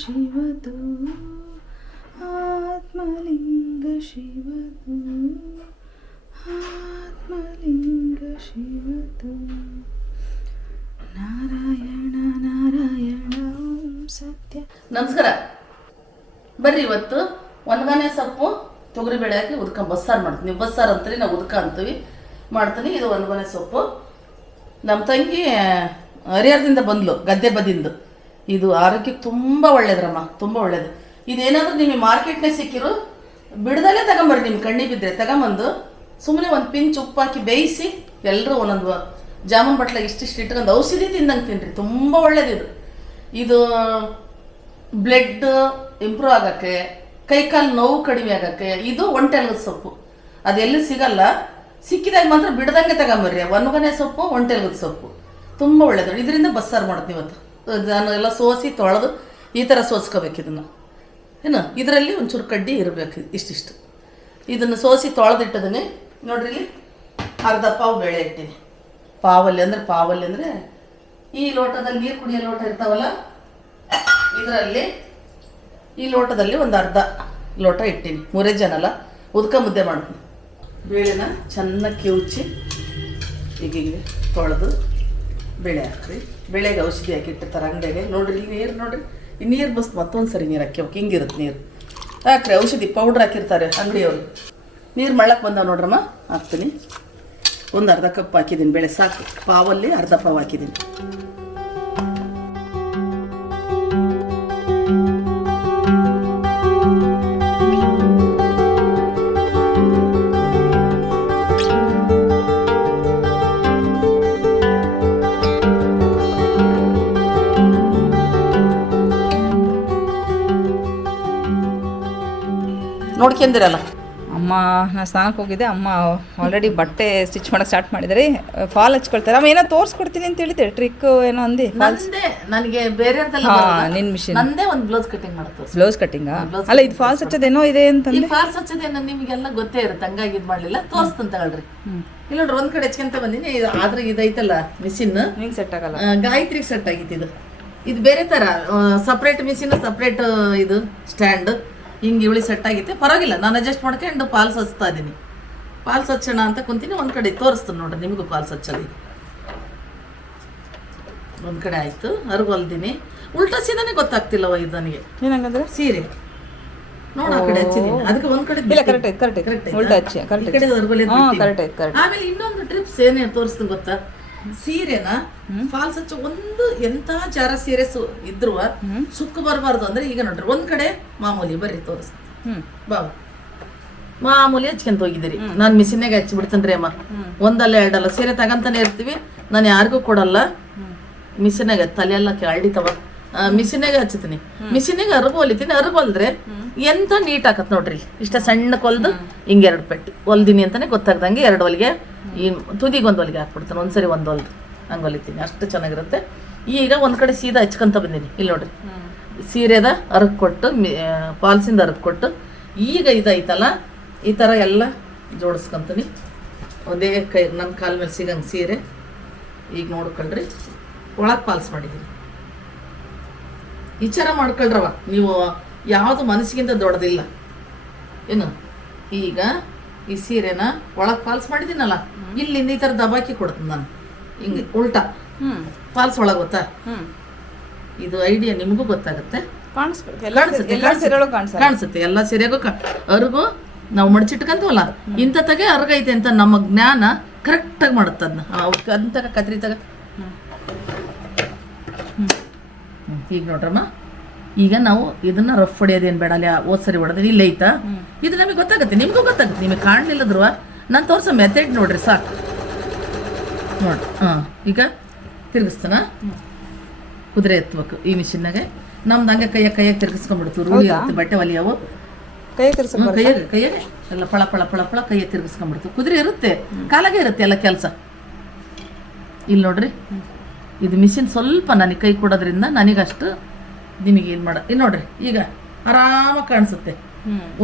ಶಿವತು ಆತ್ಮಲಿಂಗ ಶಿವತು ಆತ್ಮಲಿಂಗ ಶಿವತು ನಾರಾಯಣ ನಾರಾಯಣ ಸತ್ಯ. ನಮಸ್ಕಾರ. ಬರ್ರಿ ಇವತ್ತು ಒಣಗಾನೆ ಸೊಪ್ಪು ತೊಗರಿ ಬೇಳೆ ಹಾಕಿ ಉದ್ಕ ಬಸ್ಸಾರು ಮಾಡ್ತೀನಿ. ನೀವು ಬಸ್ಸಾರು ಅಂತೀರಿ, ನಾವು ಉದ್ಕ ಅಂತೀವಿ. ಮಾಡ್ತೀನಿ. ಇದು ಒಣಗಾನೆ ಸೊಪ್ಪು. ನಮ್ಮ ತಂಗಿ ಹರಿಹರದಿಂದ ಬಂದ್ಲು, ಗದ್ದೆ ಬದಿಂದು. ಇದು ಆರೋಗ್ಯಕ್ಕೆ ತುಂಬ ಒಳ್ಳೇದ್ರಮ್ಮ ತುಂಬ ಒಳ್ಳೇದು. ಇದೇನಾದ್ರೂ ನಿಮಗೆ ಮಾರ್ಕೆಟ್ನೇ ಸಿಕ್ಕಿರು, ಬಿಡದಲ್ಲೇ ತಗೊಂಬರ್ರಿ ನಿಮ್ಮ ಕಣ್ಣಿ ಬಿದ್ದರೆ ತಗೊಂಬಂದು ಸುಮ್ಮನೆ ಒಂದು ಪಿಂಚ್ ಉಪ್ಪು ಹಾಕಿ ಬೇಯಿಸಿ ಎಲ್ಲರೂ ಒಂದೊಂದು ಜಾಮೂನ್ ಬಟ್ಲ ಇಷ್ಟಿಷ್ಟು ಇಟ್ಕೊಂಡು ಔಷಧಿ ತಿಂದಂಗೆ ತಿನ್ರಿ. ತುಂಬ ಒಳ್ಳೇದಿದು ಇದು. ಬ್ಲಡ್ ಇಂಪ್ರೂವ್ ಆಗೋಕ್ಕೆ, ಕೈಕಾಲು ನೋವು ಕಡಿಮೆ ಆಗೋಕ್ಕೆ, ಇದು ಒಂಟೆಲ್ಗದ ಸೊಪ್ಪು. ಅದೆಲ್ಲೂ ಸಿಗಲ್ಲ. ಸಿಕ್ಕಿದಾಗ ಮಾತ್ರ ಬಿಡದಂಗೆ ತಗೊಂಬರ್ರಿ. ಒನ್ಗನೆ ಸೊಪ್ಪು ಒಂಟೆಲ್ಗದ ಸೊಪ್ಪು. ತುಂಬ ಒಳ್ಳೇದು. ಇದರಿಂದ ಬಸ್ಸಾರು ಮಾಡೋದು ಇವತ್ತು ಎಲ್ಲ ಸೋಸಿ ತೊಳೆದು ಈ ಥರ ಸೋಸ್ಕೋಬೇಕು ಇದನ್ನು. ಏನು? ಇದರಲ್ಲಿ ಒಂಚೂರು ಕಡ್ಡಿ ಇರಬೇಕು ಇಷ್ಟಿಷ್ಟು. ಇದನ್ನು ಸೋಸಿ ತೊಳೆದಿಟ್ಟದನ್ನೇ ನೋಡ್ರಿ ಇಲ್ಲಿ ಅರ್ಧ ಪಾವು ಬೇಳೆ ಇಟ್ಟಿನಿ. ಪಾವಲ್ಲಿ ಅಂದರೆ ಪಾವಲ್ಲಿ ಅಂದರೆ ಈ ಲೋಟದಲ್ಲಿ ನೀರು ಕುಡಿಯೋ ಲೋಟ ಇರ್ತಾವಲ್ಲ, ಇದರಲ್ಲಿ ಈ ಲೋಟದಲ್ಲಿ ಒಂದು ಅರ್ಧ ಲೋಟ ಇಟ್ಟೀನಿ. ಮೂರೇ ಜನ ಅಲ್ಲ ಉದ್ಕ ಮುದ್ದೆ ಮಾಡ್ತೀನಿ. ಬೇಳೆನ ಚೆನ್ನಾಗಿ ಕಿವುಚಿ ಈಗ ತೊಳೆದು ಬೇಳೆ ಹಾಕ್ರಿ. ಬೇಳೆಗೆ ಔಷಧಿ ಹಾಕಿಟ್ಟಿರ್ತಾರೆ ಅಂಗಡಿಗೆ. ನೋಡ್ರಿ ಇಲ್ಲಿ ನೀರು ನೋಡ್ರಿ, ಈ ನೀರು ಬಸ್ ಮತ್ತೊಂದು ಸರಿ ನೀರು ಹಾಕಿ ಹಿಂಗಿರುತ್ತೆ ನೀರು. ಹಾಕ್ರಿ, ಔಷಧಿ ಪೌಡ್ರ್ ಹಾಕಿರ್ತಾರೆ ಅಂಗಡಿಯವರು. ನೀರು ಮಳ್ಳಕ್ಕೆ ಬಂದವು ನೋಡ್ರಮ್ಮ, ಹಾಕ್ತೀನಿ. ಒಂದು ಅರ್ಧ ಕಪ್ ಹಾಕಿದ್ದೀನಿ ಬೆಳೆ ಸಾಕು. ಪಾವಲ್ಲಿ ಅರ್ಧ ಪಾವ್ ಹಾಕಿದ್ದೀನಿ ನೋಡ್ಕೊಂದಿರಲ್ಲ. ಅಮ್ಮ ನಾ ಸ್ನಾನಕ್ಕೆ ಹೋಗಿದ್ದೆ. ಅಮ್ಮ ಆಲ್ರೆಡಿ ಬಟ್ಟೆ ಸ್ಟಿಚ್ ಮಾಡೋಕ್ಕೆ ಸ್ಟಾರ್ಟ್ ಮಾಡಿದ್ರಿ. ಫಾಲ್ ಹಚ್ಕೊಳ್ತಾರೆ. ಅಮ್ಮ ಏನೋ ತೋರಿಸ್ಕೊಡ್ತೀನಿ ಅಂತ ಹೇಳಿದ್ದೆ. ಟ್ರಿಕ್ ಏನೋ ಅಂದಿ. ನಂದೇ ನನಗೆ ಬೇರೆ ಹಾ ನಿನ್ ಮಿಷಿನ್ ನಂದೇ ಒಂದು ಬ್ಲೌಸ್ ಕಟಿಂಗ್ ಮಾಡ್ತಾರೆ ಬ್ಲೌಸ್ ಕಟ್ಟಿಂಗಾ blouse ಅಲ್ಲ ಇದು ಫಾಲ್ಸ್ ಹಚ್ಚೋದೇನೋ ಇದೆ ಅಂತ ಫಾಲ್ಸ್ ಹಚ್ಚೋದೇನೋ ನಿಮಗೆಲ್ಲ ಗೊತ್ತೇ ಇರುತ್ತೆ. ಹಂಗಾಗಿ ಇದು ಮಾಡಲಿಲ್ಲ. ತೋರಿಸ್ತಂತ ಹೇಳ್ರಿ ಇಲ್ಲ ನೋಡ್ರಿ ಒಂದ್ ಕಡೆ ಹಚ್ಕೊಂತ ಬಂದಿನಿ. ಇದು ಆದ್ರೆ ಇದೈತಲ್ಲ ಮಿಷಿನ್ ನಿಂಗೆ ಸೆಟ್ ಆಗಲ್ಲ. ಗಾಯತ್ರಿಗೆ ಸೆಟ್ ಆಗಿತ್ತು ಇದು. ಇದು ಬೇರೆ ತರ ಸಪ್ರೇಟ್ ಮಿಷಿನ್ ಸಪ್ರೇಟ್ ಇದು ಸ್ಟ್ಯಾಂಡ್ ಹಿಂಗೆ ಇವಳಿ ಸೆಟ್ ಆಗಿತ್ತೆ. ಪರವಾಗಿಲ್ಲ ನಾನು ಅಡ್ಜಸ್ಟ್ ಮಾಡ್ಕೊಂಡು ಪಾಲ್ಸ್ ಹಚ್ತಾ ಇದ್ದೀನಿ. ಪಾಲ್ಸ್ ಹಚ್ಚೋಣ ಅಂತ ಕುಂತೀನಿ ಒಂದು ಕಡೆ ತೋರಿಸ್ತೀನಿ ನೋಡ್ರಿ ನಿಮಗೂ ಪಾಲ್ಸ್ ಹಚ್ಚೋದು ಒಂದು ಕಡೆ ಆಯ್ತು ಅರ್ಗೊಲ್ದೀನಿ ಉಲ್ಟಾ ಸೀದಾನೆ ಗೊತ್ತಾಗ್ತಿಲ್ಲ ಇದು ನನಗೆ. ಏನಂಗಂದ್ರೆ ಸೀರೆ. ನೋಡ ಆ ಕಡೆ ಹಚ್ಚಿದೀನಿ. ಅದಕ್ಕೆ ಒಂದ್ ಕಡೆ ಇಲ್ಲ ಕರೆಕ್ಟ್ ಐತೆ ಕರೆಕ್ಟ್ Correct ಐತೆ ಆಯ್ತಾ? ಉಲ್ಟಾ ಹಚ್ಚಿ ಕರೆಕ್ಟ್ ಕಡೆ ಹೊರಬಲಿ ಕರೆಕ್ಟ್ ಐತೆ ಕರೆಕ್ಟ್ ಆಮೇಲೆ ಇನ್ನೊಂದು ಟ್ರಿಪ್ಸ್ ಏನೇ ತೋರಿಸ್ತೀನಿ ಗೊತ್ತಾ? ಸೀರೆನ ಫಾಲ್ಸ್ ಹಚ್ಚ ಒಂದು ಎಂತ ಚಾರ ಸೀರೆ ಸು ಇದ್ರು ಸುಕ್ಕು ಬರಬಾರ್ದು ಅಂದ್ರೆ ಈಗ ನೋಡ್ರಿ ಒಂದ್ ಕಡೆ ಮಾಮೂಲಿ ಬರ್ರಿ ತೋರಿಸ್ ಬಾ ಬಾವ ಮಾಮೂಲಿ ಹಚ್ಕೊಂತ ಹೋಗಿದ್ದೀರಿ. ನಾನು ಮಿಷಿನಾಗ ಹಚ್ಚಿ ಬಿಡ್ತೇನ್ರಿ ಅಮ್ಮ. ಒಂದಲ್ಲ ಎರಡಲ್ಲ ಸೀರೆ ತಗಂತಾನೆ ಇರ್ತೀವಿ ನಾನು ಯಾರಿಗೂ ಕೊಡಲ್ಲ. ಮಿಷಿನಾಗ ತಲೆ ಎಲ್ಲ ಕೆಳಡಿತವ ಮಿಷಿನಾಗ ಹಚ್ಚತೀನಿ ಮಿಷಿನಾಗ ಅರಗು ಹೊಲಿತೀನಿ. ಅರಗು ಹೊಲ್ದ್ರೆ ಎಂತ ನೀಟ್ ಆಕತ್ ನೋಡ್ರಿ. ಇಷ್ಟ ಸಣ್ಣ ಕೊಲ್ದು ಹಿಂಗೆ ಎರಡು ಪೆಟ್ಟು. ಹೊಲ್ದಿನಿ ಅಂತಾನೆ ಗೊತ್ತಾಗ್ದಂಗೆ ಎರಡು ಹೊಲಿಗೆ ಈ ತುದಿಗೆ ಒಂದು ಹೊಲಿಗೆ ಹಾಕ್ಬಿಡ್ತಾನೆ. ಒಂದ್ಸರಿ ಒಂದು ಹೊಲ್ದು ಹಂಗೆ ಹೊಲಿತೀನಿ ಅಷ್ಟು ಚೆನ್ನಾಗಿರುತ್ತೆ. ಈಗ ಒಂದು ಕಡೆ ಸೀದಾ ಹಚ್ಕೊಂತ ಬಂದೀನಿ. ಇಲ್ಲಿ ನೋಡ್ರಿ. ಸೀರೆದ ಅರಕ್ ಕೊಟ್ಟು ಪಾಲ್ಸಿಂದ ಅರಗ್ ಕೊಟ್ಟು ಈಗ ಇದೈತಲ್ಲ ಈ ಥರ ಎಲ್ಲ ಜೋಡಿಸ್ಕೊಂತೀನಿ. ಒಂದೇ ಕೈ ನನ್ನ ಕಾಲ ಮೇಲೆ ಸಿಗಂಗೆ ಸೀರೆ. ಈಗ ನೋಡ್ಕೊಳ್ರಿ. ಒಳಗೆ ಪಾಲ್ಸ್ ಮಾಡಿದ್ದೀನಿ ವಿಚಾರ ಮಾಡ್ಕೊಳ್ರವ. ನೀವು ಯಾವುದು ಮನಸ್ಸಿಗಿಂತ ದೊಡ್ಡದಿಲ್ಲ. ಏನು? ಈಗ ಈ ಸೀರೆನ ಒಳಗೆ ಫಾಲ್ಸ್ ಮಾಡಿದ್ದೀನಲ್ಲ ಇಲ್ಲಿಂದ ಈ ಥರ ದಬಾಕಿ ಕೊಡ್ತೀನಿ ನಾನು. ಹಿಂಗೆ ಉಲ್ಟಾ. ಫಾಲ್ಸ್ ಒಳಗೆ ಗೊತ್ತಾ? ಇದು ಐಡಿಯಾ ನಿಮಗೂ ಗೊತ್ತಾಗುತ್ತೆ. ಕಾಣಿಸುತ್ತೆ ಎಲ್ಲ ಸೀರೆಗೂ ಅರ್ಗು ನಾವು ಮಡಚಿಟ್ಕಂತವಲ್ಲ ಇಂಥ ತಗೆ ಅರ್ಗೈತೆ ಅಂತ ನಮ್ಮ ಜ್ಞಾನ ಕರೆಕ್ಟಾಗಿ ಮಾಡುತ್ತೆ ಅದನ್ನ ಅಂತಗ ಕತ್ರಿ ತಗ. ಈಗ ನೋಡ್ರಮ್ಮ. ಈಗ ನಾವು ಇದನ್ನ ರಫ್ ಹೊಡೆಯೋದೇನ್ ಬೇಡ ಅಲ್ಲಿ ಓದ್ ಸರಿ ಹೊಡೆದ್ರೆ ಇಲ್ಲ ಐತಾ? ಇದು ನಮಗೆ ಗೊತ್ತಾಗುತ್ತೆ ನಿಮಗೂ ಗೊತ್ತಾಗುತ್ತೆ ನಿಮಗೆ ಕಾಣಲಿಲ್ಲದ್ರುವ ನಾನು ತೋರಿಸೋ ಮೆಥಡ್ ನೋಡ್ರಿ ಸಾಕು. ನೋಡ್ರಿ ಹಾಂ ಈಗ ತಿರುಗಿಸ್ತಾನ? ಕುದುರೆ ಎತ್ತಬೇಕು ಈ ಮಿಷಿನ್ನಾಗೆ ನಮ್ದು ಹಂಗೆ ಕೈಯ ಕೈಯ ತಿರ್ಗಿಸ್ಕೊಂಡ್ಬಿಡ್ತು ರೂಢಿ ಆಗುತ್ತೆ ಬಟ್ಟೆ ಒಲಿಯವು. ಕೈಯಾಗೆ ಕೈಯಾಗೆ ಎಲ್ಲ ಪಳ ಪಳ ಪಳ ಪಳ ಕೈಯ ತಿರ್ಗಿಸ್ಕೊಂಡ್ಬಿಡ್ತು. ಕುದುರೆ ಇರುತ್ತೆ ಕಾಲಾಗೆ ಇರುತ್ತೆ ಎಲ್ಲ ಕೆಲಸ. ಇಲ್ಲಿ ನೋಡ್ರಿ. ಇದು ಮಿಷಿನ್ ಸ್ವಲ್ಪ ನನಗೆ ಕೈ ಕೊಡೋದ್ರಿಂದ ನನಗಷ್ಟು ನಿಮಗೆ ಏನು ಮಾಡ ಇಲ್ಲಿ ನೋಡ್ರಿ ಈಗ ಆರಾಮಾಗಿ ಕಾಣಿಸುತ್ತೆ.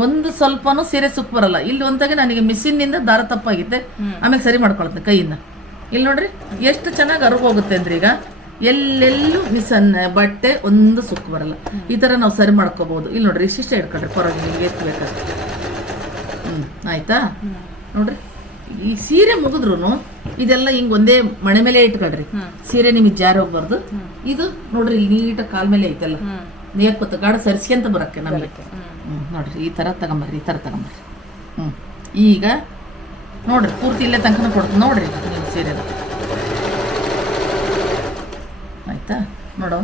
ಒಂದು ಸ್ವಲ್ಪನೂ ಸೀರೆ ಸುಕ್ ಬರಲ್ಲ. ಇಲ್ಲಿ ಒಂದಾಗಿ ನನಗೆ ಮಿಷಿನ್ನಿಂದ ದಾರ ತಪ್ಪಾಗಿತ್ತೆ ಆಮೇಲೆ ಸರಿ ಮಾಡ್ಕೊಳತ್ತೆ ಕೈಯಿಂದ. ಇಲ್ಲಿ ನೋಡ್ರಿ ಎಷ್ಟು ಚೆನ್ನಾಗಿ ಅರ್ಗ್ ಹೋಗುತ್ತೆ ಅಂದ್ರೆ ಈಗ ಎಲ್ಲೆಲ್ಲೂ ಮಿಸನ್ ಬಟ್ಟೆ ಒಂದು ಸುಕ್ ಬರಲ್ಲ. ಈ ಥರ ನಾವು ಸರಿ ಮಾಡ್ಕೋಬಹುದು. ಇಲ್ಲಿ ನೋಡ್ರಿ ಇಷ್ಟಿಷ್ಟೇ ಇಟ್ಕೊಳ್ರಿ ಪರವಾಗಿ ನಿಮ್ಗೆ ಎತ್ತಬೇಕಷ್ಟೆ ಹ್ಮ್ ಆಯ್ತಾ? ನೋಡ್ರಿ. ಈ ಸೀರೆ ಮುಗಿದ್ರು ಇದೆಲ್ಲ ಹಿಂಗ್ ಒಂದೇ ಮಣೆ ಮೇಲೆ ಇಟ್ಕೊಳ್ರಿ. ಸೀರೆ ನಿಮಗೆ ಜಾರಿ ಹೋಗ್ಬಾರ್ದು. ಇದು ನೋಡ್ರಿ ಇಲ್ಲಿ ನೀಟಾಗಿ ಕಾಲ್ ಮೇಲೆ ಐತಲ್ಲ. ನೇಪತ್ತು ಗಾಡ ಸರಿಸ್ಕೊಂತ ಬರಕ್ಕೆ ನಮಗೆ. ಹ್ಮ್. ನೋಡ್ರಿ ಈ ತರ ತಗೊಂಬರ್ರಿ ಈ ತರ ತಗೊಂಬರ್ರಿ. ಹ್ಮ್. ಈಗ ನೋಡ್ರಿ ಪೂರ್ತಿ ಇಲ್ಲೇ ತನಕ ಕೊಡ್ತೀನಿ. ನೋಡ್ರಿ ನೀವು ಸೀರೆ ಆಯ್ತಾ? ನೋಡೋ.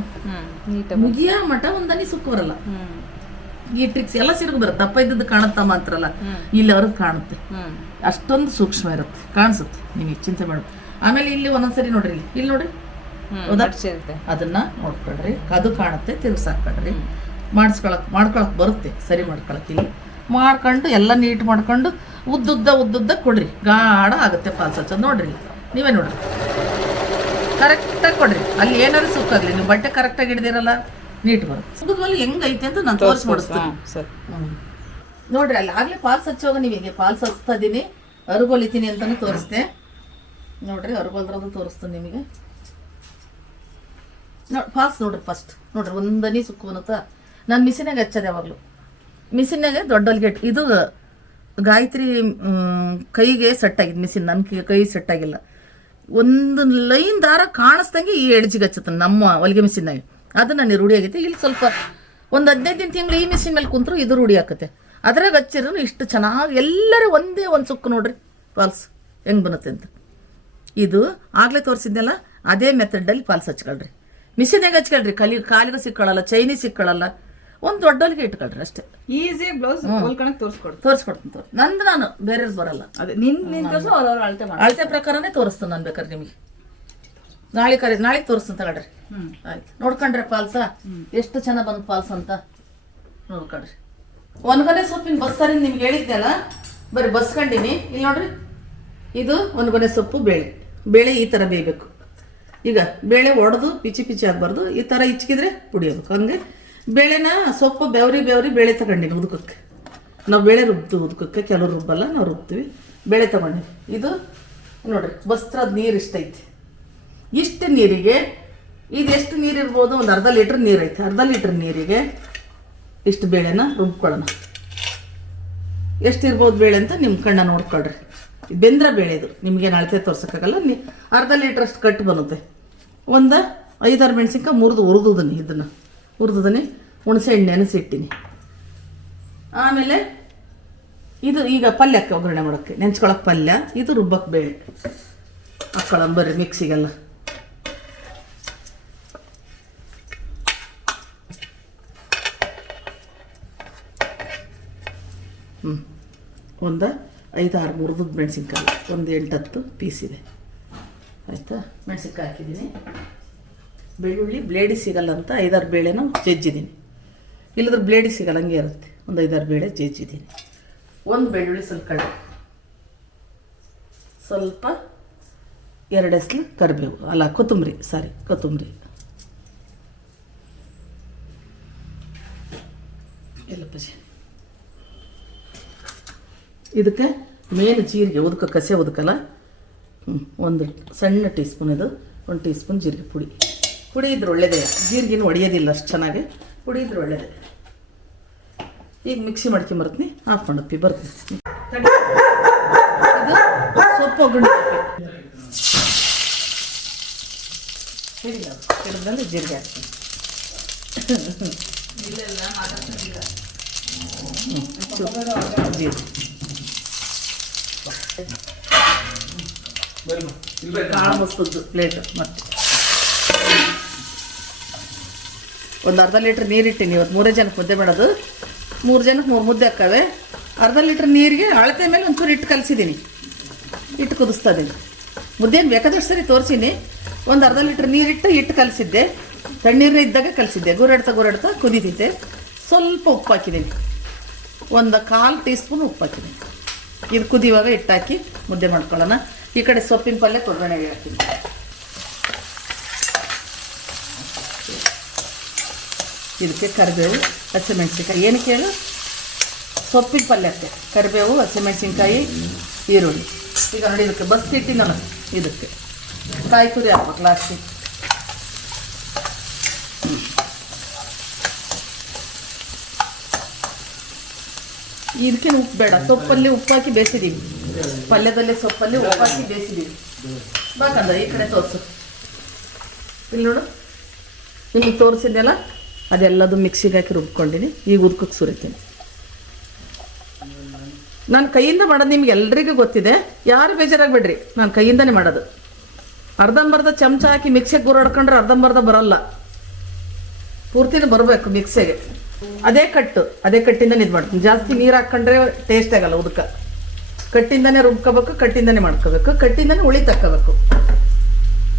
ಮುಗಿಯ ಮಠ ಒಂದನಿ ಸುಕ್ಕ ಬರಲ್ಲ ಈ ಟ್ರಿಕ್ಸ್ ಎಲ್ಲ ಸಿರುಗು ಬರುತ್ತೆ. ದಪ್ಪ ಇದ್ದದ್ದು ಕಾಣುತ್ತಾ ಮಾತ್ರ ಅಲ್ಲ ಇಲ್ಲಿ ಅವ್ರಿಗೆ ಕಾಣುತ್ತೆ. ಅಷ್ಟೊಂದು ಸೂಕ್ಷ್ಮ ಇರುತ್ತೆ. ಕಾಣಿಸುತ್ತೆ. ನೀವು ಚಿಂತೆ ಮಾಡು ಆಮೇಲೆ ಇಲ್ಲಿ ಒಂದೊಂದ್ಸರಿ ನೋಡ್ರಿ ಇಲ್ಲಿ. ಇಲ್ಲಿ ನೋಡ್ರಿ. ಅದನ್ನ ನೋಡ್ಕೊಳ್ರಿ. ಅದು ಕಾಣುತ್ತೆ ತಿರ್ಗ್ಸಾಕೊಳ್ರಿ ಮಾಡಿಸ್ಕೊಳಕ್ ಮಾಡ್ಕೊಳಕ್ ಬರುತ್ತೆ. ಸರಿ ಮಾಡ್ಕೊಳಕ್ ಇಲ್ಲಿ. ಮಾಡ್ಕೊಂಡು ಎಲ್ಲ ನೀಟ್ ಮಾಡ್ಕೊಂಡು ಉದ್ದುದ್ದ ಉದ್ದುದ್ದ ಕೊಡ್ರಿ. ಗಾಢ ಆಗುತ್ತೆ ಪಾಲ್ಸ್ ಹಚ್ಚೋದು ನೋಡ್ರಿ ನೀವೇ ನೋಡ್ರಿ. ಕರೆಕ್ಟಾಗಿ ಕೊಡ್ರಿ. ಅಲ್ಲಿ ಏನಾದ್ರು ಸುಕ್ಕಾಗ್ಲಿ ನೀವು ಬಟ್ಟೆ ಕರೆಕ್ಟಾಗಿ ಹಿಡ್ದಿರಲ್ಲ. ನೀಟ್ ಬರುತ್ತೆ. ಸುಗದ್ಮೇಲೆ ಹೆಂಗೈತೆ ಅಂತ ನಾನು ತೋರಿಸಿ ಮಾಡಿಸ್ತೀನಿ ಸರಿ. ನೋಡ್ರಿ ಅಲ್ಲಿ ಆಗ್ಲೇ ಪಾಲ್ಸ್ ಹಚ್ಚೋಗ ನೀವು ಹೀಗೆ ಪಾಲ್ಸ್ ಹಚ್ತಾ ಇದೀನಿ ಅರುಗೊಲಿತೀನಿ ಅಂತಾನೂ ತೋರಿಸ್ದೆ. ನೋಡ್ರಿ ಅರುಗೊಲ್ದ್ರದ್ದು ತೋರಿಸ್ತೀನಿ ನಿಮಗೆ. ನೋಡಿ ಪಾಲ್ಸ್ ನೋಡ್ರಿ ಫಸ್ಟ್ ನೋಡ್ರಿ ಒಂದನೇ ಸುಕ್ಕು ಅನ್ನುತ್ತಾ ನಾನು ಮಿಷಿನಾಗ ಹಚ್ಚದೆ ಯಾವಾಗಲೂ. ಮಿಷಿನಾಗೆ ದೊಡ್ಡ ಗೇಟ್. ಇದು ಗಾಯತ್ರಿ ಕೈಗೆ ಸೆಟ್ ಆಗಿದೆ ಮಿಷಿನ್. ನನ್ನ ಕೈ ಸೆಟ್ ಆಗಿಲ್ಲ. ಒಂದು ಲೈನ್ ದಾರ ಕಾಣಿಸ್ದಂಗೆ ಈ ಎಡ್ಜಿಗೆ ಹಚ್ಚತ್ತೆ ನಮ್ಮ ಹೊಲಿಗೆ ಮಿಷಿನ್ನಾಗೆ ಅದು ನನಗೆ ರೂಢಿ ಆಗೈತೆ. ಇಲ್ಲಿ ಸ್ವಲ್ಪ ಒಂದು ಹದಿನೈದು ದಿನ ತಿಂಗಳು ಈ ಮಿಷಿನ್ ಮೇಲೆ ಕುಂತ್ರು ಇದು ರೂಢಿ ಆಕತ್ತೆ. ಅದ್ರಾಗ ಹಚ್ಚಿರೂ ಇಷ್ಟು ಚೆನ್ನಾಗಿ ಎಲ್ಲರೂ ಒಂದೇ ಒಂದು ಸುಕ್ಕು ನೋಡ್ರಿ ಫಾಲ್ಸ್ ಹೆಂಗೆ ಬರುತ್ತೆ ಅಂತ. ಇದು ಆಗಲೇ ತೋರಿಸಿದ್ನಲ್ಲ ಅದೇ ಮೆಥಡಲ್ಲಿ ಫಾಲ್ಸ್ ಹಚ್ಕೊಳ್ರಿ. ಮಿಷಿನಾಗ ಹಚ್ಕೊಳ್ರಿ ಕಲಿ ಕಾಲಿಗೂ ಸಿಕ್ಕೊಳ್ಳಲ್ಲ ಚೈನಿ ಸಿಕ್ಕೊಳ್ಳಲ್ಲ ಒಂದು ದೊಡ್ಡೊಲಿಗೆ ಇಟ್ಕೊಳ್ರಿ ಅಷ್ಟೇ. ಈಸಿ ಬ್ಲೌಸ್ ಹೊಲ್ಕೊಳಕ್ ತೋರಿಸ್ಕೊಡ್ತು ತೋರಿಸ್ಕೊಡ್ತೀನಿ ತೋರಿಸ್ ನಂದು ನಾನು ಬೇರೆಯವ್ರು ಬರಲ್ಲ. ಅದೇ ನಿನ್ನ ಅಳತೆ ಅಳತೆ ಪ್ರಕಾರನೇ ತೋರಿಸ್ತೀನಿ ನಾನು ಬೇಕಾದ್ರೆ ನಿಮಗೆ. ನಾಳೆ ಕರೆ ನಾಳೆ ತೋರಿಸ್ತೀನಿ ತಗೊಳ್ರಿ. ಆಯ್ತು. ನೋಡ್ಕೊಂಡ್ರೆ ಪಾಲ್ಸ? ಎಷ್ಟು ಚೆನ್ನಾಗಿ ಬಂದು ಪಾಲ್ಸ್ ಅಂತ? ನೋಡ್ಕೊಳ್ರಿ ಒನ್ಗೊನೆ ಸೊಪ್ಪಿನ ಬಸ್ಸಾರಿಂದ ನಿಮ್ಗೆ ಹೇಳಿದ್ನಲ್ಲ? ಬರೀ ಬಸ್ಕೊಂಡಿನಿ ಇಲ್ಲಿ ನೋಡ್ರಿ. ಇದು ಒನ್ಗೊನೆ ಸೊಪ್ಪು ಬೇಳೆ. ಬೇಳೆ ಈ ಥರ ಬೇಯಬೇಕು. ಈಗ ಬೇಳೆ ಒಡೆದು ಪಿಚಿ ಪಿಚಿ ಆಗಬಾರ್ದು. ಈ ಥರ ಇಚ್ಕಿದ್ರೆ ಪುಡಿಯಬೇಕು. ಹಂಗೆ ಬೇಳೆನ ಸೊಪ್ಪು ಬೆವರಿ ಬೆವರಿ ಬೇಳೆ ತಗೊಂಡಿನಿ ಉದ್ಕಕ್ಕೆ. ನಾವು ಬೇಳೆ ರುಬ್ದು ಉದ್ಕಕ್ಕೆ. ಕೆಲವು ರುಬ್ಬಲ್ಲ ನಾವು ರುಬ್ತೀವಿ. ಬೇಳೆ ತಗೊಂಡಿವಿ ಇದು ನೋಡ್ರಿ ಬಸ್ತ್ರದ ನೀರು ಇಷ್ಟೈತಿ ಇಷ್ಟು ನೀರಿಗೆ, ಇದು ಎಷ್ಟು ನೀರು ಇರ್ಬೋದು? ಒಂದು ಅರ್ಧ ಲೀಟ್ರ್ ನೀರು ಐತೆ. ಅರ್ಧ ಲೀಟ್ರ್ ನೀರಿಗೆ ಇಷ್ಟು ಬೇಳೆನ ರುಬ್ಕೊಳ್ಳೋಣ. ಎಷ್ಟು ಇರ್ಬೋದು ಬೇಳೆ ಅಂತ ನಿಮ್ಮ ಕಣ್ಣ ನೋಡ್ಕೊಳ್ರಿ. ಬೆಂದ್ರ ಬೇಳೆ ಇದು. ನಿಮಗೆ ಅಳತೆ ತೋರ್ಸೋಕ್ಕಾಗಲ್ಲ. ನೀ ಅರ್ಧ ಲೀಟ್ರ್ ಅಷ್ಟು ಕಟ್ ಬರುತ್ತೆ. ಒಂದು ಐದಾರು ಮೆಣಸಿನ್ಕಾಯಿ, ಮುರಿದು ಹುರಿದುದನಿ ಇದನ್ನು. ಹುರಿದುದನಿ, ಹುಣಸೆ ಎಣ್ಣೆನ ಸಿಟ್ಟಿನಿ. ಆಮೇಲೆ ಇದು ಈಗ ಪಲ್ಯಕ್ಕೆ ಒಗ್ಗರಣೆ ಮಾಡೋಕ್ಕೆ. ನೆಂಚ್ಕೊಳಕ್ಕೆ ಪಲ್ಯ, ಇದು ರುಬ್ಬಕ್ಕೆ ಬೇಳೆ. ಹಾಕ್ಕೊಳ್ಳೋಣ ಬರ್ರಿ ಮಿಕ್ಸಿಗೆಲ್ಲ. ಹ್ಞೂ ಒಂದು ಐದಾರು ಮುರಿದದ ಮೆಣಸಿನ್ಕಾಯಿ. ಒಂದು ಎಂಟು ಹತ್ತು ಪೀಸ್ ಇದೆ. ಆಯಿತಾ? ಮೆಣಸಿನ್ಕಾಯಿ ಹಾಕಿದ್ದೀನಿ. ಬೆಳ್ಳುಳ್ಳಿ ಬ್ಲೇಡಿ ಸಿಗಲ್ಲ ಅಂತ ಐದಾರು ಬೇಳೆನೂ ಜಜ್ಜಿದ್ದೀನಿ. ಇಲ್ಲದ್ರೆ ಬ್ಲೇಡಿ ಸಿಗಲ್ಲ ಹಂಗೆ ಇರುತ್ತೆ. ಒಂದು ಐದಾರು ಬೇಳೆ ಜಜ್ಜಿದ್ದೀನಿ. ಒಂದು ಬೆಳ್ಳುಳ್ಳಿ ಸ್ವಲ್ಪ ಕಡೆ ಸ್ವಲ್ಪ ಎರಡು ಎಸ್ಲು ಕರಿಬೇವು. ಅಲ್ಲ, ಕೊತ್ತಂಬರಿ. ಸಾರಿ ಕೊತ್ತಂಬರಿ. ಎಲ್ಲ ಬಜೆ ಇದಕ್ಕೆ ಮೇನ್ ಜೀರಿಗೆ ಉದಕ, ಕಸೆ ಉದಕಲ್ಲ? ಒಂದು ಸಣ್ಣ ಟೀ ಸ್ಪೂನ್ ಇದು, ಒಂದು ಟೀ ಸ್ಪೂನ್ ಜೀರಿಗೆ ಪುಡಿ. ಪುಡಿ ಇದ್ರೆ ಒಳ್ಳೆಯದೇ ಜೀರಿಗೆನೂ ಒಡೆಯೋದಿಲ್ಲ ಅಷ್ಟು ಚೆನ್ನಾಗಿ. ಪುಡಿ ಇದ್ರೆ ಒಳ್ಳೇದೇ. ಈಗ ಮಿಕ್ಸಿ ಮಾಡ್ಕೊಂಬರ್ತೀನಿ ಆಫ್ ಮಾಡಪ್ಪಿ ಬರ್ತೀನಿ. ಇದು ಸೊಪ್ಪು ಒಗ್ಗರಣೆ ಜೀರಿಗೆ ಹಾಕ್ತೀನಿ. ಜೀರಿಗೆ ಪ್ಲೇಟ್, ಮತ್ತೆ. ಒಂದು ಅರ್ಧ ಲೀಟ್ರ್ ನೀರಿಟ್ಟಿನಿ ಇವತ್ತು. ಮೂರೇ ಜನಕ್ಕೆ ಮುದ್ದೆ ಮಾಡೋದು. ಮೂರು ಜನಕ್ಕೆ ಮೂರು ಮುದ್ದೆ ಹಾಕವೆ ಅರ್ಧ ಲೀಟ್ರ್ ನೀರಿಗೆ ಅಳತೆ ಮೇಲೆ ಒಂಚೂರು ಇಟ್ಟು ಕಲಿಸಿದ್ದೀನಿ ಇಟ್ಟು ಕುದಿಸ್ತಾ ಇದ್ದೀನಿ ಮುದ್ದೇನು ಬೇಕಾದಷ್ಟು ಸರಿ ತೋರಿಸೀನಿ. ಒಂದು ಅರ್ಧ ಲೀಟ್ರ್ ನೀರಿಟ್ಟು ಇಟ್ಟು ಕಲಿಸಿದ್ದೆ. ತಣ್ಣೀರೇ ಇದ್ದಾಗ ಕಲಿಸಿದ್ದೆ. ಗುರಾಡ್ತಾ ಗುರಾಡ್ತಾ ಕುದೀತಿದ್ದೆ ಸ್ವಲ್ಪ ಉಪ್ಪು ಹಾಕಿದ್ದೀನಿ ಒಂದು ಕಾಲು ಟೀ ಸ್ಪೂನ್ ಉಪ್ಪು ಹಾಕಿದ್ದೀನಿ ಇದು ಕುದಿಯುವಾಗ ಇಟ್ಟಾಕಿ ಮುದ್ದೆ ಮಾಡ್ಕೊಳ್ಳೋಣ. ಈ ಕಡೆ ಸೊಪ್ಪಿನ ಪಲ್ಯ ಕೊಬ್ಬರಣೆಗೆ ಹಾಕ್ತೀನಿ ಇದಕ್ಕೆ ಕರಿಬೇವು, ಹಸಿಮೆಣಸಿನ್ಕಾಯಿ. ಏನು ಕೇಳು ಸೊಪ್ಪಿನ ಪಲ್ಯಕ್ಕೆ. ಕರಿಬೇವು, ಹಸಿಮೆಣಸಿನ್ಕಾಯಿ, ಈರುಳ್ಳಿ. ಈಗ ನೋಡಿ, ಇದಕ್ಕೆ ಬಸ್ ಇಟ್ಟಿನಲ್ಲ ಇದಕ್ಕೆ. ಕಾಯಿ ತುರಿ ಹಾಕ್ಬೇಕು ಲಾಸ್ಟಿಗೆ. ಇದಕ್ಕೆ ಉಪ್ಪು ಬೇಡ. ಸೊಪ್ಪಲ್ಲಿ ಉಪ್ಪು ಹಾಕಿ ಬೇಯಿಸಿದ್ದೀವಿ ಪಲ್ಯದಲ್ಲಿ ಸೊಪ್ಪಲ್ಲಿ ಉಪ್ಪು ಹಾಕಿ ಬೇಯಿಸಿದ್ದೀವಿ ಬಾಕಂದ ಈ ಕಡೆ ತೋರಿಸು. ಇಲ್ಲಿ ನೋಡು. ನಿಮಗೆ ತೋರಿಸಿದ್ದೆಲ್ಲ ಅದೆಲ್ಲದು ಮಿಕ್ಸಿಗೆ ಹಾಕಿ ರುಬ್ಕೊಂಡಿನಿ. ಈಗ ಉದ್ಕಕ್ಕೆ ಸುರಿತೀನಿ. ನಾನು ಕೈಯಿಂದ ಮಾಡೋದು ನಿಮ್ಗೆ ಎಲ್ರಿಗೂ ಗೊತ್ತಿದೆ. ಯಾರು ಬೇಜಾರಾಗಬೇಡ್ರಿ. ನಾನು ಕೈಯಿಂದನೇ ಮಾಡೋದು. ಅರ್ಧಂಬರ್ಧ ಚಮಚ ಹಾಕಿ ಮಿಕ್ಸಿಗೆ ಗುರಾಡ್ಕೊಂಡ್ರೆ ಅರ್ಧಂಬರ್ಧ ಬರಲ್ಲ. ಪೂರ್ತಿನೂ ಬರಬೇಕು ಮಿಕ್ಸಿಗೆ. ಅದೇ ಕಟ್ಟು, ಅದೇ ಕಟ್ಟಿಂದನೇ ಇದು ಮಾಡ್ತೀನಿ ಜಾಸ್ತಿ ನೀರು ಹಾಕೊಂಡ್ರೆ ಟೇಸ್ಟ್ ಆಗಲ್ಲ ಉದಕ. ಕಟ್ಟಿಂದನೇ ರುಬ್ಕೋಬೇಕು, ಕಟ್ಟಿಂದನೇ ಮಾಡ್ಕೋಬೇಕು, ಕಟ್ಟಿಂದನೇ ಹುಳಿ ತಕ್ಕೋಬೇಕು.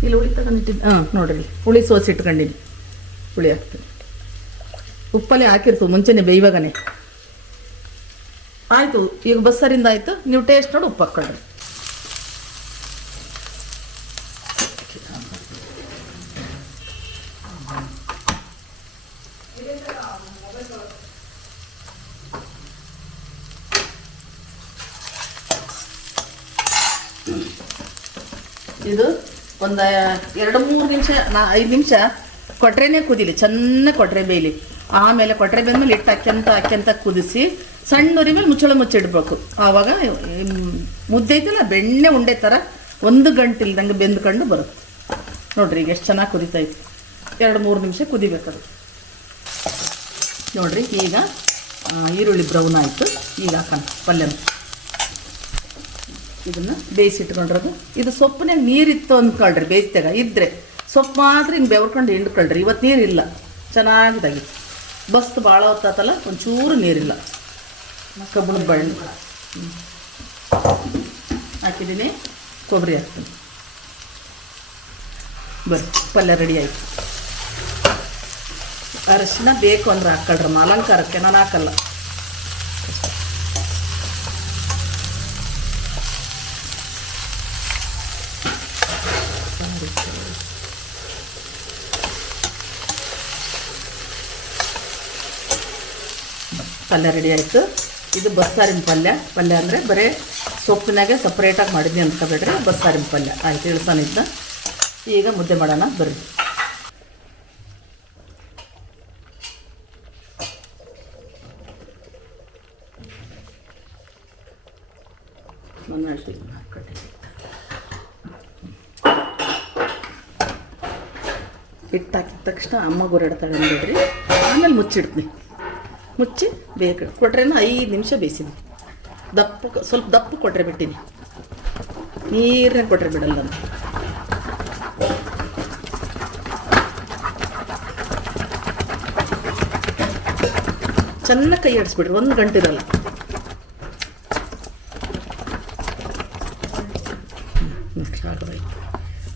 ಇಲ್ಲಿ ಹುಳಿ ತಗೊಂಡಿಟ್ಟಿದ್ದು ಹಾಂ, ನೋಡ್ರಿ, ಹುಳಿ ಸೋಸಿ ಇಟ್ಕೊಂಡಿನಿ ಹುಳಿ ಹಾಕ್ತೀನಿ. ಉಪ್ಪಲ್ಲಿ ಹಾಕಿರ್ತು ಮುಂಚೆನೆ ಬೇಯುವಾಗನೇ. ಆಯಿತು, ಈಗ ಬಸ್ಸರಿಂದ ಆಯಿತು, ನೀವು ಟೇಸ್ಟ್ ನೋಡಿ ಉಪ್ಪು ಹಾಕ್ಕೊಳ್ರಿ. ಇದು ಒಂದು ಎರಡು ಮೂರು ನಿಮಿಷ, ನಾ ಐದು ನಿಮಿಷ ಕೊಟ್ರೆನೇ ಕುದಿಲಿ, ಚೆನ್ನಾಗಿ ಕೊಟ್ರೆ ಬೇಯಲಿ. ಆಮೇಲೆ ಕೊಟ್ರೆ ಬೆಂದ್ಮೇಲೆ ಇಟ್ಟು ಅಕ್ಯಂತ ಅಕ್ಯಂತ ಕುದಿಸಿ, ಸಣ್ಣ ಉರಿ ಮೇಲೆ ಮುಚ್ಚಳ ಮುಚ್ಚಿಡ್ಬೇಕು ಆವಾಗ ಮುದ್ದೆ ಐತಲ್ಲ, ಬೆಣ್ಣೆ ಉಂಡೆ ಥರ ಒಂದು ಗಂಟೆ ಇಲ್ದಂಗೆ ಬೆಂದ್ಕೊಂಡು ಬರುತ್ತೆ. ನೋಡ್ರಿ ಈಗ ಎಷ್ಟು ಚೆನ್ನಾಗಿ ಕುದಿತೈತೆ ಎರಡು ಮೂರು ನಿಮಿಷ ಕುದಿಬೇಕದು. ನೋಡ್ರಿ ಈಗ ಈರುಳ್ಳಿ ಬ್ರೌನ್ ಆಯಿತು. ಈಗ ಹಾಕೋಣ, ಪಲ್ಯನ. ಇದನ್ನು ಬೇಯಿಸಿಟ್ಕೊಂಡ್ರದು ಇದು ಸೊಪ್ಪಿನಾಗ ನೀರಿತ್ತು ಅಂದ್ಕೊಳ್ರಿ ಬೇಯಿಸಿದಾಗ. ಇದ್ದರೆ ಸೊಪ್ಪು ಮಾತ್ರ ಹಿಂಗೆ ಬೆವರ್ಕೊಂಡು ಹಿಂಡ್ಕೊಳ್ರಿ ಇವತ್ತು ನೀರಿಲ್ಲ. ಚೆನ್ನಾಗಿದಾಗಿ. ಬಸ್ತು ಭಾಳ ಹೊತ್ತಾತಲ್ಲ, ಒಂಚೂರು ನೀರಿಲ್ಲ. ಕಬ್ಬಣದ ಹ್ಮ್. ಹಾಕಿದ್ದೀನಿ. ಕೊಬ್ಬರಿ ಹಾಕ್ತೀನಿ. ಬರ್ರಿ, ಪಲ್ಯ ರೆಡಿ ಆಯಿತು. ಅರಶಿನ ಬೇಕು ಅಂದ್ರೆ ಹಾಕ್ಕೊಳ್ರಮ್ಮ ಅಲಂಕಾರಕ್ಕೆ ನಾನು ಹಾಕಲ್ಲ. ಪಲ್ಯ ರೆಡಿ ಆಯಿತು. ಇದು ಬಸ್ಸಾರಿನ ಪಲ್ಯ. ಪಲ್ಯ ಅಂದರೆ ಬರೀ ಸೊಪ್ಪಿನಾಗೆ ಸಪ್ರೇಟಾಗಿ ಮಾಡಿದ್ನಿ ಅಂದ್ಕೋಬೇಡ್ರಿ ಬಸ್ಸಾರಿನ ಪಲ್ಯ. ಆಯ್ತು ಇಳಿಸೋನಿದ್ದ ಈಗ ಮುದ್ದೆ ಮಾಡೋಣ. ಬರ್ರಿ. ನನ್ನ ಅಷ್ಟು. ಇದನ್ನ ಹಾಕ್ಕೊಟ್ಟೆ. ಹಿಟ್ಟು ಹಾಕಿದ ತಕ್ಷಣ ಅಮ್ಮ ಗುರಾಡ್ತಾಳೆ ಅಂದ್ಬಿಡ್ರಿ. ಆಮೇಲೆ ಮುಚ್ಚಿಡ್ತೀನಿ. ಮುಚ್ಚಿ ಬೇಕು ಕೊಟ್ರೇನ ಐದು ನಿಮಿಷ ಬೇಯಿಸಿನಿ. ದಪ್ಪ ಸ್ವಲ್ಪ ದಪ್ಪ ಕೊಟ್ರೆ ಬಿಟ್ಟಿನಿ. ನೀರನ್ನ ಕೊಟ್ರೆ ಬಿಡಲ್ಲ ನಾನು. ಚೆನ್ನಾಗಿ ಕೈ ಆಡಿಸ್ಬಿಡ್ರಿ, ಒಂದು ಗಂಟೆ ಇರಲ್ಲ.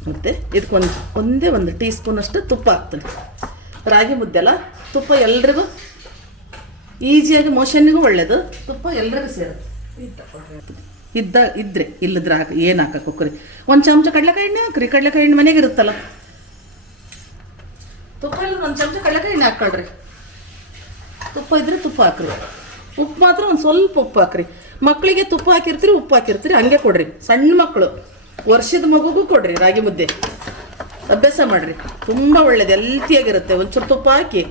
ಮತ್ತೆ ಇದಕ್ಕೊಂದು, ಒಂದೇ ಒಂದು ಟೀ ಸ್ಪೂನಷ್ಟು ತುಪ್ಪ ಹಾಕ್ತೀನಿ. ರಾಗಿ ಮುದ್ದೆ ಅಲ್ಲ ತುಪ್ಪ ಎಲ್ರಿಗೂ ಈಸಿಯಾಗಿ ಮೋಷನ್ನಿಗೂ ಒಳ್ಳೆಯದು ತುಪ್ಪ ಎಲ್ಲರಿಗೂ ಸೇರುತ್ತೆ. ಇದ್ದ ಇದ್ರೆ ಇಲ್ಲದ್ರೆ ಹಾಕಿ ಏನು ಹಾಕಕ್ಕೆ ಹೋಗ್ರಿ ಒಂದು ಚಮಚ ಕಡಲೆಕಾಯಿ ಎಣ್ಣೆ ಹಾಕ್ರಿ. ಕಡಲೆಕಾಯಿ ಎಣ್ಣೆ ಮನೆಗೆ ಇರುತ್ತಲ್ಲ. ತುಪ್ಪ ಇಲ್ಲ ಒಂದು ಚಮಚ ಕಡಲೆಕಾಯಿ ಎಣ್ಣೆ ಹಾಕ್ಕೊಳ್ರಿ. ತುಪ್ಪ ಇದ್ರೆ ತುಪ್ಪ ಹಾಕ್ರಿ. ಉಪ್ಪು ಮಾತ್ರ ಒಂದು ಸ್ವಲ್ಪ ಉಪ್ಪು ಹಾಕ್ರಿ. ಮಕ್ಕಳಿಗೆ ತುಪ್ಪ ಹಾಕಿರ್ತೀರಿ ಉಪ್ಪು ಹಾಕಿರ್ತೀರಿ ಹಂಗೆ ಕೊಡ್ರಿ. ಸಣ್ಣ ಮಕ್ಕಳು ವರ್ಷದ ಮಗುಗೂ ಕೊಡ್ರಿ ರಾಗಿ ಮುದ್ದೆ. ಅಭ್ಯಾಸ ಮಾಡ್ರಿ. ತುಂಬ ಒಳ್ಳೇದು ಹೆಲ್ತಿಯಾಗಿರುತ್ತೆ ಒಂಚೂರು ತುಪ್ಪ ಹಾಕಿ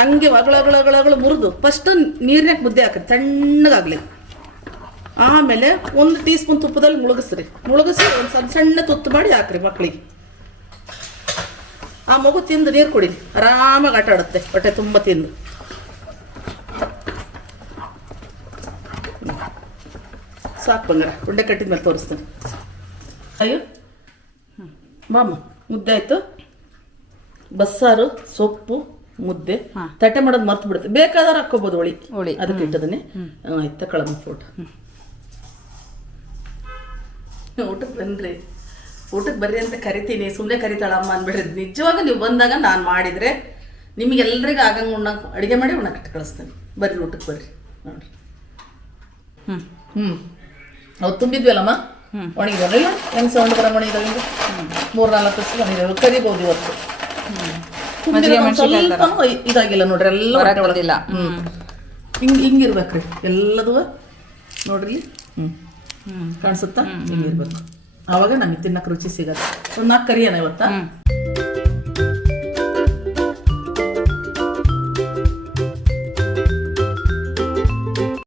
ಹಂಗೆ ಅಗಳಗಳಗಳಗಳು ಮುರಿದು ಫಸ್ಟ್ ನೀರಿನಾಗ ಮುದ್ದೆ ಹಾಕ್ರಿ, ತಣ್ಣಗಾಗಲಿ. ಆಮೇಲೆ ಒಂದು ಟೀ ಸ್ಪೂನ್ ತುಪ್ಪದಲ್ಲಿ ಮುಳುಗಿಸ್ರಿ. ಮುಳುಗಿಸಿ ಒಂದು ಸಣ್ಣ ಸಣ್ಣ ತುತ್ತು ಮಾಡಿ ಹಾಕ್ರಿ ಮಕ್ಕಳಿಗೆ ಆ ಮಗು ತಿಂದು ನೀರು ಕುಡೀರಿ. ಆರಾಮಾಗಿ ಆಟ ಆಡುತ್ತೆ, ಹೊಟ್ಟೆ ತುಂಬ ತಿಂದು. ಸಾಕು ಬಂಗಾರ, ಉಂಡೆ ಕಟ್ಟಿದ ಮೇಲೆ ತೋರಿಸ್ತೀನಿ. ಅಯ್ಯೋ. ಬಾಮ್ಮ, ಮುದ್ದೆ ಆಯಿತು. ಬಸ್ಸಾರು, ಸೊಪ್ಪು. ಮುದ್ದೆ ತಟ್ಟೆ ಮಾಡೋದು ಮರ್ತು ಬಿಡುತ್ತೆ. ಬೇಕಾದ್ರೆ ಹಾಕ್ಕೋಬೋದು ಒಳಿ. ಹೊಳಿ ಅದಕ್ಕೆ ಇಟ್ಟದನ್ನೇ ಆಯ್ತಾ ಕಳಮ ಫೋಟೋ ಊಟಕ್ಕೆ ಬನ್ರಿ ಊಟಕ್ಕೆ ಬರ್ರಿ ಅಂತ ಕರಿತೀನಿ ಸುಮ್ಮನೆ ಕರಿತಾಳಮ್ಮ ಅನ್ಬಿಡ್ರಿ. ನಿಜವಾಗ ನೀವು ಬಂದಾಗ ನಾನು ಮಾಡಿದರೆ ನಿಮಗೆಲ್ರಿಗೂ ಆಗಂಗೆ ಉಣ್ಣಕ್ಕೆ ಅಡುಗೆ ಮಾಡಿ ಉಣ್ಣಕ್ಕೆ ಇಟ್ಟು ಕಳಿಸ್ತೇನೆ. ಬರ್ರಿ ಊಟಕ್ಕೆ ಬರ್ರಿ. ನೋಡ್ರಿ. ಹ್ಞೂ ಹ್ಞೂ ಅವು ತುಂಬಿದ್ವಿ ಅಲ್ಲಮ್ಮ ಒಣಗಿದ್ರಲ್ಲ ಹೆಂಗೆ ಸೌಂಡ್ ಬರೋ ಒಣಗಿದಾವೆ ಮೂರು ನಾಲ್ಕು ದಿವಸ ಇವತ್ತು. ಕರಿಬೋದು ಸ್ವಲ್ಪನೂ ಇದಾಗಿಲ್ಲ ನೋಡ್ರಿ ಎಲ್ಲ ಹೊರಗೆ ಹ್ಞೂ ಹಿಂಗೆ ಹಿಂಗಿರ್ಬೇಕ್ರಿ ಎಲ್ಲದೂ ನೋಡ್ರಿ. ಹ್ಞೂ ಹ್ಞೂ ಕಾಣಿಸುತ್ತಾ? ಹಿಂಗಿರ್ಬೇಕು ಆವಾಗ ನಮಗೆ ತಿನ್ನಕ್ಕೆ ರುಚಿ ಸಿಗತ್ತೆ. ಒಂದು ನಾಲ್ಕು ಕರಿಯೋಣ ಇವತ್ತಾ?